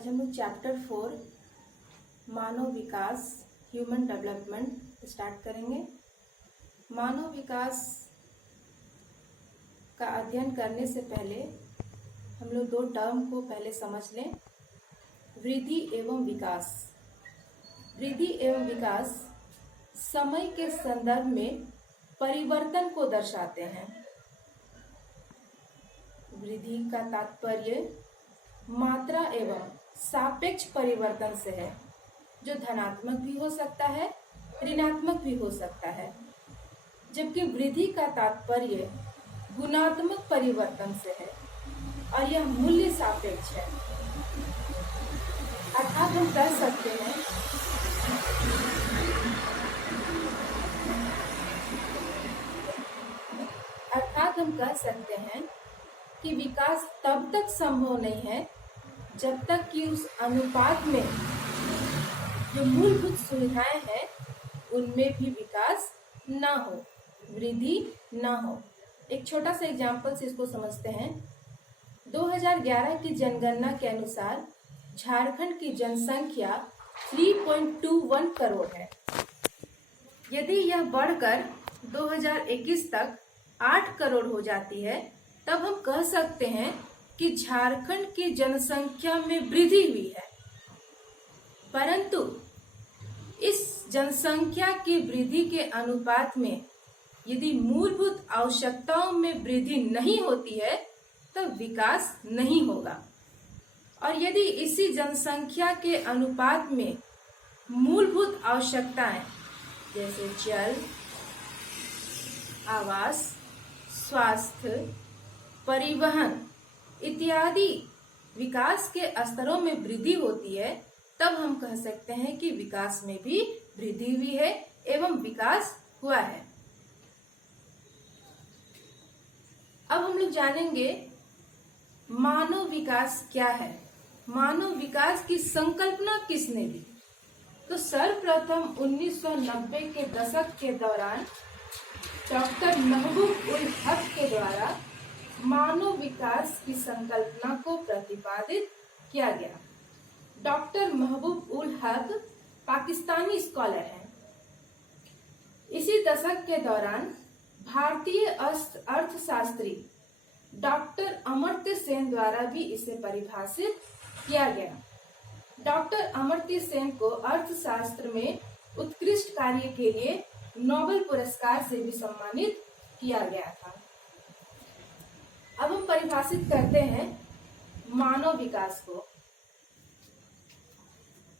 आज हम लोग चैप्टर 4 मानव विकास ह्यूमन डेवलपमेंट स्टार्ट करेंगे। मानव विकास का अध्ययन करने से पहले हम लोग दो टर्म को पहले समझ लें। वृद्धि एवं विकास। वृद्धि एवं विकास समय के संदर्भ में परिवर्तन को दर्शाते हैं। वृद्धि का तात्पर्य मात्रा एवं सापेक्ष परिवर्तन से है, जो धनात्मक भी हो सकता है, ऋणात्मक भी हो सकता है, जबकि वृद्धि का तात्पर्य गुणात्मक परिवर्तन से है और यह मूल्य सापेक्ष है। अर्थात हम कह सकते हैं कि विकास तब तक संभव नहीं है जब तक कि उस अनुपात में जो मूलभूत सुविधाएं हैं उनमें भी विकास ना हो, वृद्धि ना हो। एक छोटा सा एग्जाम्पल से इसको समझते हैं। 2011 की जनगणना के अनुसार झारखंड की जनसंख्या 3.21 करोड़ है। यदि यह बढ़कर 2021 तक 8 करोड़ हो जाती है, तब हम कह सकते हैं कि झारखंड की जनसंख्या में वृद्धि हुई है। परंतु इस जनसंख्या की वृद्धि के अनुपात में यदि मूलभूत आवश्यकताओं में वृद्धि नहीं होती है, तब विकास नहीं होगा। और यदि इसी जनसंख्या के अनुपात में मूलभूत आवश्यकताएं जैसे जल, आवास, स्वास्थ्य, परिवहन इत्यादि विकास के स्तरों में वृद्धि होती है, तब हम कह सकते हैं कि विकास में भी वृद्धि हुई है एवं विकास हुआ है। अब हम लोग जानेंगे मानव विकास क्या है। मानव विकास की संकल्पना किसने दी? तो सर्वप्रथम 1990 के दशक के दौरान डॉक्टर महबूब उल हक के द्वारा मानव विकास की संकल्पना को प्रतिपादित किया गया। डॉक्टर महबूब उल हक पाकिस्तानी स्कॉलर हैं। इसी दशक के दौरान भारतीय अर्थशास्त्री डॉक्टर अमर्त्य सेन द्वारा भी इसे परिभाषित किया गया। डॉक्टर अमर्त्य सेन को अर्थशास्त्र में उत्कृष्ट कार्य के लिए नोबेल पुरस्कार से भी सम्मानित किया गया था। अब हम परिभाषित करते हैं मानव विकास को।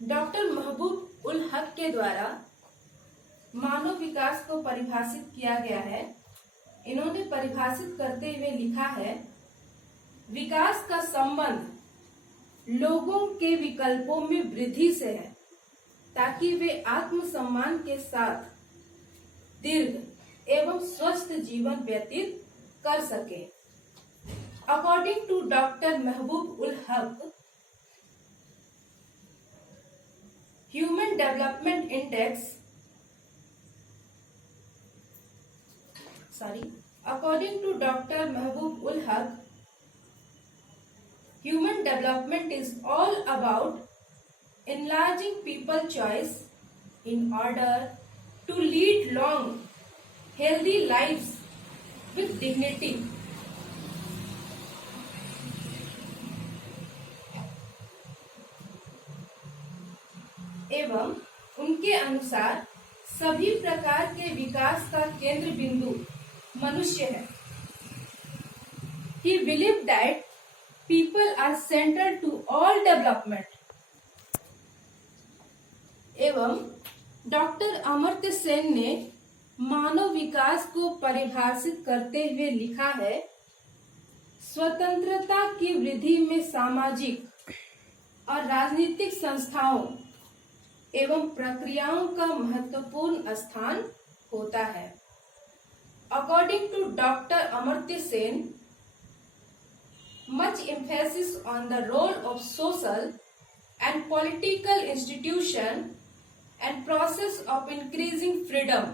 डॉक्टर महबूब उल हक के द्वारा मानव विकास को परिभाषित किया गया है। इन्होंने परिभाषित करते हुए लिखा है, विकास का संबंध लोगों के विकल्पों में वृद्धि से है, ताकि वे आत्मसम्मान के साथ दीर्घ एवं स्वस्थ जीवन व्यतीत कर सके। According to Dr. Mahbub ul Haq, Human Development Index, according to Dr. Mahbub ul Haq, human development is all about enlarging people's choice in order to lead long, healthy lives with dignity. एवं उनके अनुसार सभी प्रकार के विकास का केंद्र बिंदु मनुष्य है। He believed that people are central to all development. एवं डॉक्टर अमर्त्य सेन ने मानव विकास को परिभाषित करते हुए लिखा है, स्वतंत्रता की वृद्धि में सामाजिक और राजनीतिक संस्थाओं एवं प्रक्रियाओं का महत्वपूर्ण स्थान होता है। According to Dr. Amartya Sen, much emphasis on the role of social and political institution and process of increasing freedom.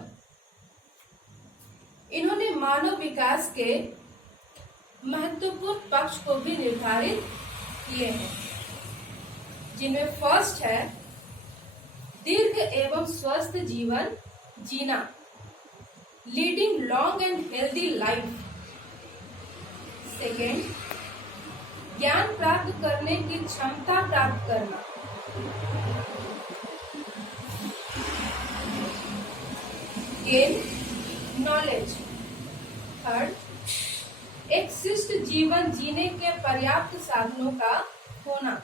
इन्होंने मानव विकास के महत्वपूर्ण पक्ष को भी निर्धारित किए हैं। जिनमें फर्स्ट है दीर्घ एवं स्वस्थ जीवन जीना, leading long and healthy life. Second, ज्ञान प्राप्त करने की क्षमता प्राप्त करना, गेन नॉलेज। थर्ड, एक शिष्ट जीवन जीने के पर्याप्त साधनों का होना,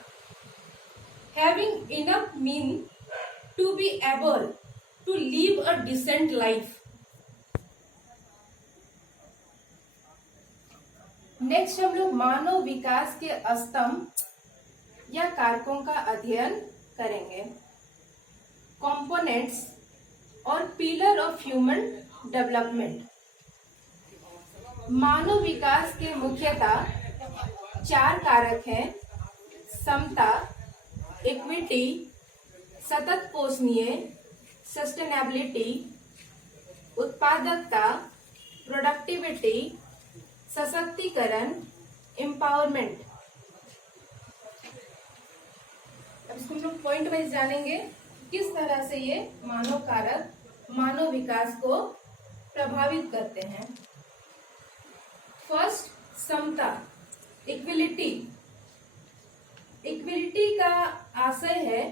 having enough mean to be able to live a decent life. Next हम लोग मानव विकास के स्तंभ या कारकों का अध्ययन करेंगे। कंपोनेंट्स और पिलर ऑफ ह्यूमन डेवलपमेंट। मानव विकास के मुख्यतः 4 कारक हैं: समता, इक्विटी, सतत पोषणीय, सस्टेनेबिलिटी, उत्पादकता, प्रोडक्टिविटी, सशक्तिकरण, एम्पावरमेंट। अब इसको हम लोग पॉइंट वाइज जानेंगे किस तरह से ये मानव कारक मानव विकास को प्रभावित करते हैं। फर्स्ट, समता, इक्विलिटी। इक्विलिटी का आशय है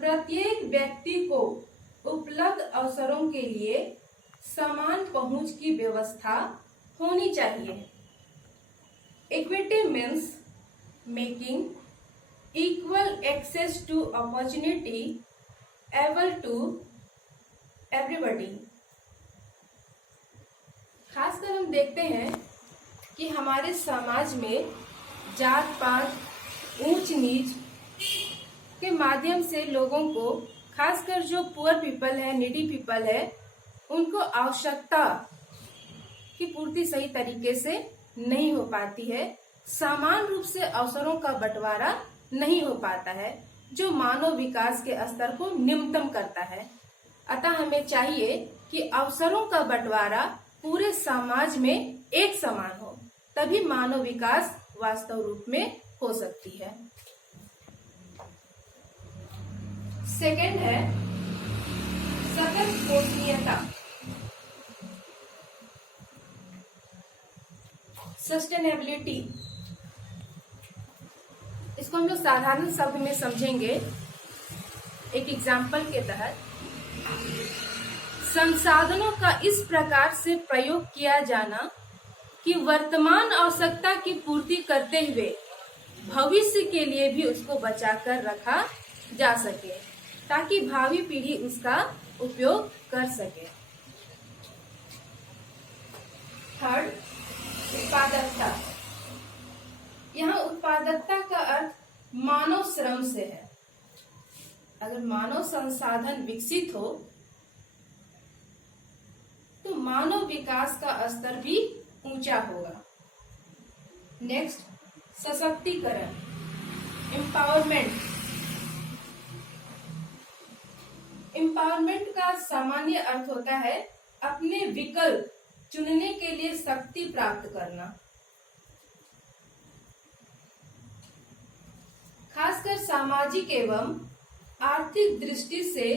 प्रत्येक व्यक्ति को उपलब्ध अवसरों के लिए समान पहुंच की व्यवस्था होनी चाहिए। Equity means making equal access to opportunity able to everybody. खासकर हम देखते हैं कि हमारे समाज में जात पात, ऊंच नीच के माध्यम से लोगों को, खासकर जो पुअर पीपल है, नीडी पीपल है, उनको आवश्यकता की पूर्ति सही तरीके से नहीं हो पाती है। समान रूप से अवसरों का बंटवारा नहीं हो पाता है, जो मानव विकास के स्तर को निम्नतम करता है। अतः हमें चाहिए कि अवसरों का बंटवारा पूरे समाज में एक समान हो, तभी मानव विकास वास्तव रूप में हो सकती है। सेकंड है सतत पोषणीयता, सस्टेनेबिलिटी। इसको हम लोग साधारण शब्द में समझेंगे एक एग्जाम्पल के तहत। संसाधनों का इस प्रकार से प्रयोग किया जाना कि वर्तमान आवश्यकता की पूर्ति करते हुए भविष्य के लिए भी उसको बचाकर रखा जा सके, ताकि भावी पीढ़ी उसका उपयोग कर सके। थर्ड, उत्पादकता। यहाँ उत्पादकता का अर्थ मानव श्रम से है। अगर मानव संसाधन विकसित हो तो मानव विकास का स्तर भी ऊंचा होगा। नेक्स्ट, सशक्तिकरण, एम्पावरमेंट। एम्पावरमेंट का सामान्य अर्थ होता है अपने विकल्प चुनने के लिए शक्ति प्राप्त करना। खासकर सामाजिक एवं आर्थिक दृष्टि से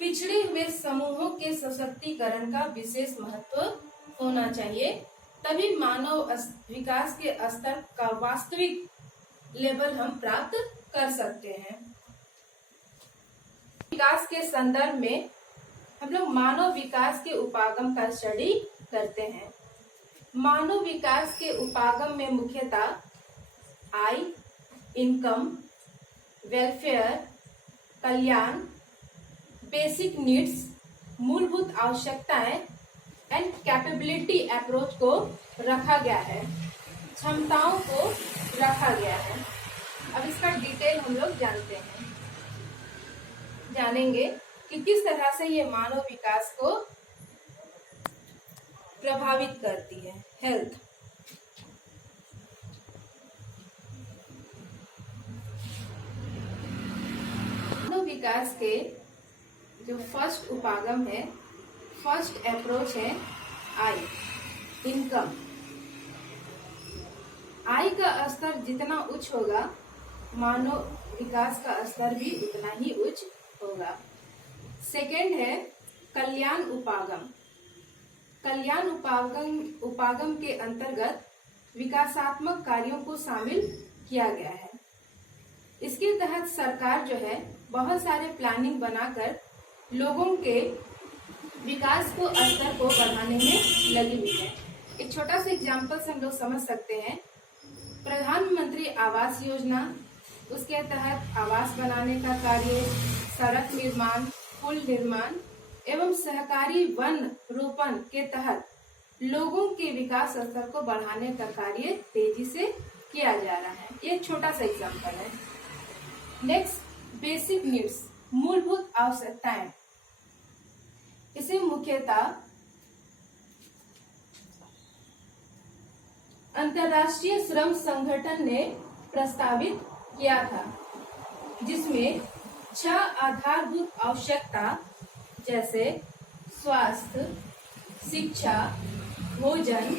पिछड़े हुए समूहों के सशक्तिकरण का विशेष महत्व होना चाहिए, तभी मानव विकास के स्तर का वास्तविक लेवल हम प्राप्त कर सकते हैं। विकास के संदर्भ में हम लोग मानव विकास के उपागम का स्टडी करते हैं। मानव विकास के उपागम में मुख्यतः आय, इनकम, वेलफेयर, कल्याण, बेसिक नीड्स, मूलभूत आवश्यकताएं एंड कैपेबिलिटी अप्रोच को रखा गया है, क्षमताओं को रखा गया है। अब इसका डिटेल हम लोग जानेंगे कि किस तरह से ये मानव विकास को प्रभावित करती है। हेल्थ, मानव विकास के जो फर्स्ट उपागम है, फर्स्ट अप्रोच है आय, इनकम। आय का स्तर जितना उच्च होगा, मानव विकास का स्तर भी उतना ही उच्च होगा। सेकंड है कल्याण उपागम। कल्याण उपागम के अंतर्गत विकासात्मक कार्यों को शामिल किया गया है। इसके तहत सरकार जो है बहुत सारे प्लानिंग बनाकर लोगों के विकास को स्तर को बढ़ाने में लगी हुई है। एक छोटा सा एग्जाम्पल से हम लोग समझ सकते हैं। प्रधानमंत्री आवास योजना, उसके तहत आवास बनाने का कार्य, सड़क निर्माण, पुल निर्माण एवं सहकारी वन रोपण के तहत लोगों के विकास स्तर को बढ़ाने का कार्य तेजी से किया जा रहा है। ये छोटा सा एग्जाम्पल है। नेक्स्ट, बेसिक नीड्स, मूलभूत आवश्यकताएं। इसे मुख्यतः अंतर्राष्ट्रीय श्रम संगठन ने प्रस्तावित किया था, जिसमें 6 आधारभूत आवश्यकता जैसे स्वास्थ्य, शिक्षा, भोजन,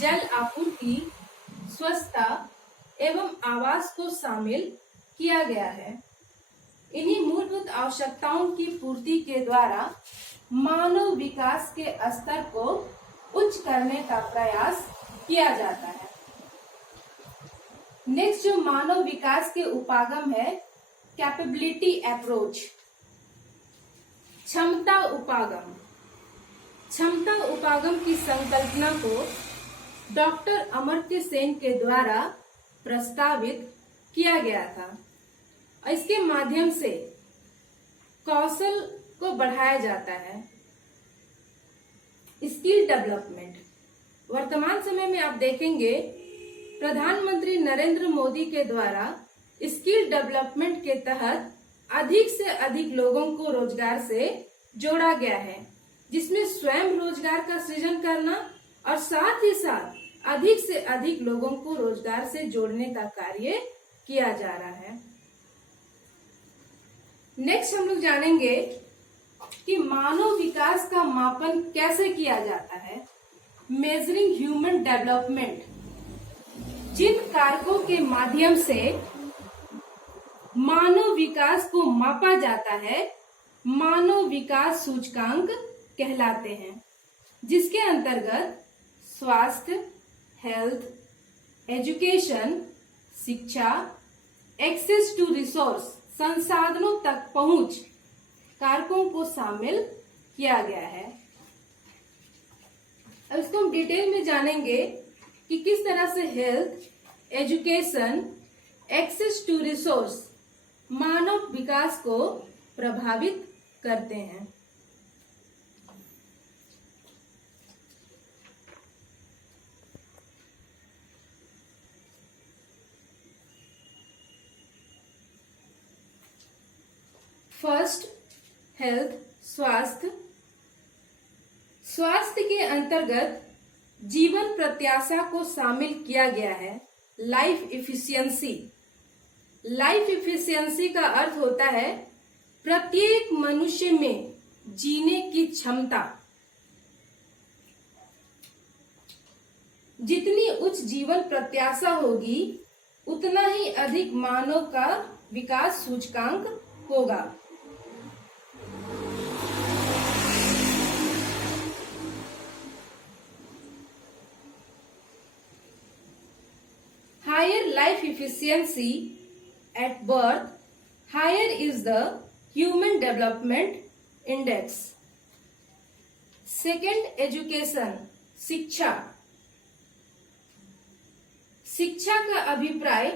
जल आपूर्ति, स्वच्छता एवं आवास को शामिल किया गया है। इन्हीं मूलभूत आवश्यकताओं की पूर्ति के द्वारा मानव विकास के स्तर को उच्च करने का प्रयास किया जाता है। नेक्स्ट जो मानव विकास के उपागम है, कैपेबिलिटी अप्रोच, क्षमता उपागम। क्षमता उपागम की संकल्पना को डॉक्टर अमर्त्य सेन के द्वारा प्रस्तावित किया गया था। इसके माध्यम से कौशल को बढ़ाया जाता है। Skill development. वर्तमान समय में आप देखेंगे प्रधानमंत्री नरेंद्र मोदी के द्वारा स्किल डेवलपमेंट के तहत अधिक से अधिक लोगों को रोजगार से जोड़ा गया है, जिसमें स्वयं रोजगार का सृजन करना और साथ ही साथ अधिक से अधिक लोगों को रोजगार से जोड़ने का कार्य किया जा रहा है। नेक्स्ट हम लोग जानेंगे कि मानव विकास का मापन कैसे किया जाता है। Measuring human development. जिन कारकों के माध्यम से मानव विकास को मापा जाता है, मानव विकास सूचकांक कहलाते हैं, जिसके अंतर्गत स्वास्थ्य, हेल्थ, एजुकेशन, शिक्षा, एक्सेस टू रिसोर्स, संसाधनों तक पहुंच कारकों को शामिल किया गया है। अब इसको हम डिटेल में जानेंगे कि किस तरह से health, education, access to resource मानव विकास को प्रभावित करते हैं। फर्स्ट, हेल्थ, स्वास्थ्य। स्वास्थ्य के अंतर्गत जीवन प्रत्याशा को शामिल किया गया है। Life efficiency. लाइफ इफिशियंसी का अर्थ होता है प्रत्येक मनुष्य में जीने की क्षमता। जितनी उच्च जीवन प्रत्याशा होगी, उतना ही अधिक मानव का विकास सूचकांक होगा। Higher life efficiency at birth, higher is the Human Development Index. Second, education, शिक्षा। शिक्षा का अभिप्राय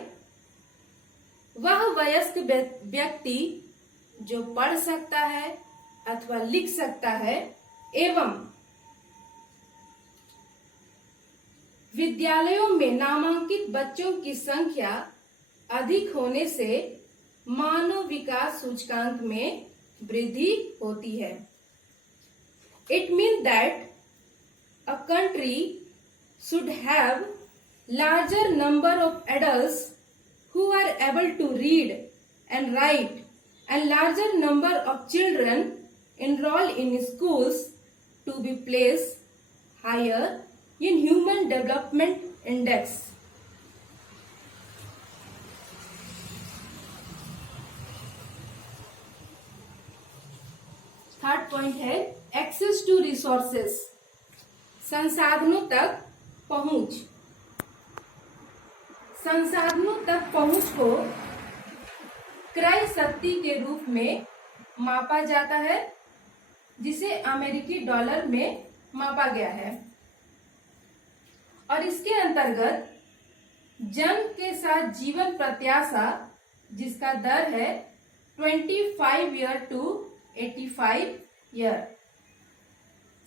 वह वयस्क व्यक्ति जो पढ़ सकता है अथवा लिख सकता है एवं विद्यालयों में नामांकित बच्चों की संख्या अधिक होने से मानव विकास सूचकांक में वृद्धि होती है। It means that a country should have larger number of adults who are able to read and write and larger number of children enroll in schools to be placed higher in Human Development Index. Third point है access to resources, संसाधनों तक पहुंच। संसाधनों तक पहुंच को क्रय शक्ति के रूप में मापा जाता है, जिसे अमेरिकी डॉलर में मापा गया है, और इसके अंतर्गत जन्म के साथ जीवन प्रत्याशा, जिसका दर है 25 ईयर टू 85 ईयर।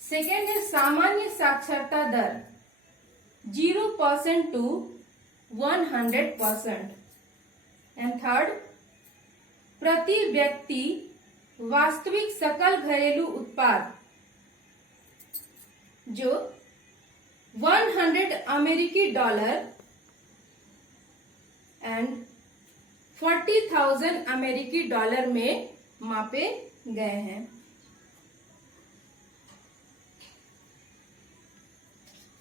सेकेंड है सामान्य साक्षरता दर 0% टू 100%। एंड थर्ड, प्रति व्यक्ति वास्तविक सकल घरेलू उत्पाद जो 100 अमेरिकी डॉलर एंड 40,000 अमेरिकी डॉलर में मापे गए हैं।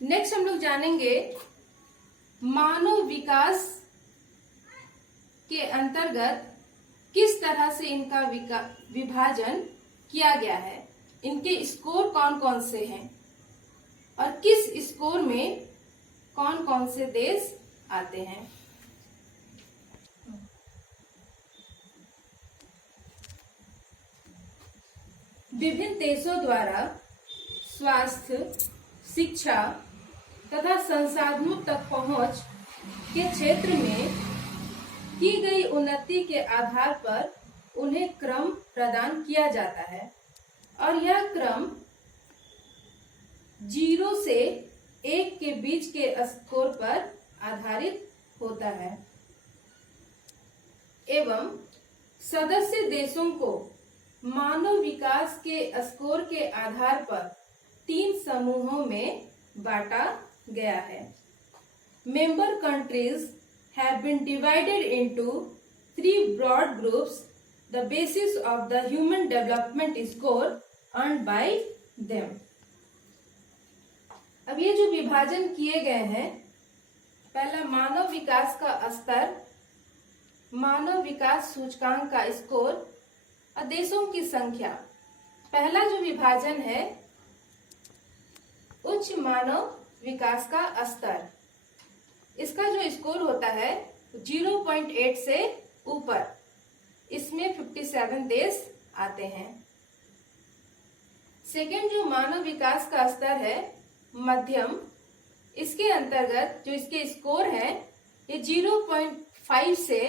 नेक्स्ट हम लोग जानेंगे मानव विकास के अंतर्गत किस तरह से इनका विभाजन किया गया है, इनके स्कोर कौन कौन से हैं और किस स्कोर में कौन कौन से देश आते हैं। विभिन्न देशों द्वारा स्वास्थ्य, शिक्षा तथा संसाधनों तक पहुंच के क्षेत्र में की गई उन्नति के आधार पर उन्हें क्रम प्रदान किया जाता है, और यह क्रम 0 से 1 के बीच के स्कोर पर आधारित होता है एवं सदस्य देशों को मानव विकास के स्कोर के आधार पर 3 समूहों में बांटा गया है। Member countries have been divided into 3 broad groups, the basis of the human development score earned by them. अब ये जो विभाजन किए गए हैं, पहला मानव विकास का स्तर, मानव विकास सूचकांक का स्कोर और देशों की संख्या। पहला जो विभाजन है उच्च मानव विकास का स्तर, इसका जो स्कोर होता है 0.8 से ऊपर, इसमें 57 देश आते हैं। सेकेंड जो मानव विकास का स्तर है मध्यम, इसके अंतर्गत जो इसके स्कोर है ये 0.5 से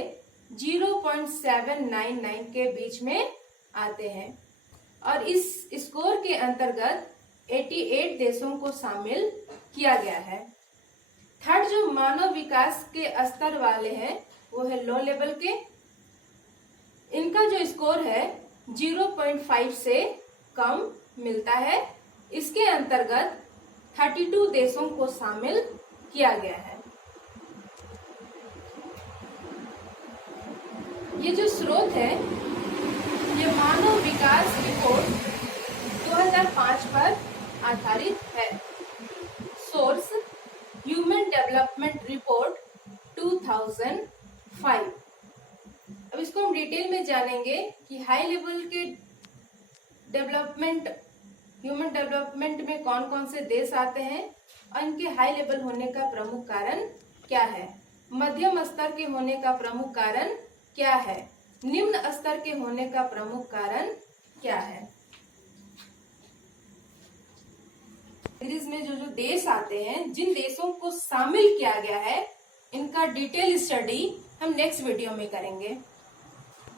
0.799 के बीच में आते हैं, और इस स्कोर के अंतर्गत 88 देशों को शामिल किया गया है। थर्ड जो मानव विकास के स्तर वाले हैं वो है लो लेवल के, इनका जो स्कोर है 0.5 से कम मिलता है, इसके अंतर्गत 32 देशों को शामिल किया गया है। ये जो स्रोत है ये मानव विकास रिपोर्ट 2005 पर आधारित है। Source human development report 2005। अब इसको हम डिटेल में जानेंगे कि हाई लेवल के डेवलपमेंट, ह्यूमन डेवलपमेंट में कौन कौन से देश आते हैं और इनके हाई लेवल होने का प्रमुख कारण क्या है, मध्यम स्तर के होने का प्रमुख कारण क्या है, निम्न स्तर के होने का प्रमुख कारण क्या है। सीरीज में जो जो देश आते हैं, जिन देशों को शामिल किया गया है, इनका डिटेल स्टडी हम नेक्स्ट वीडियो में करेंगे।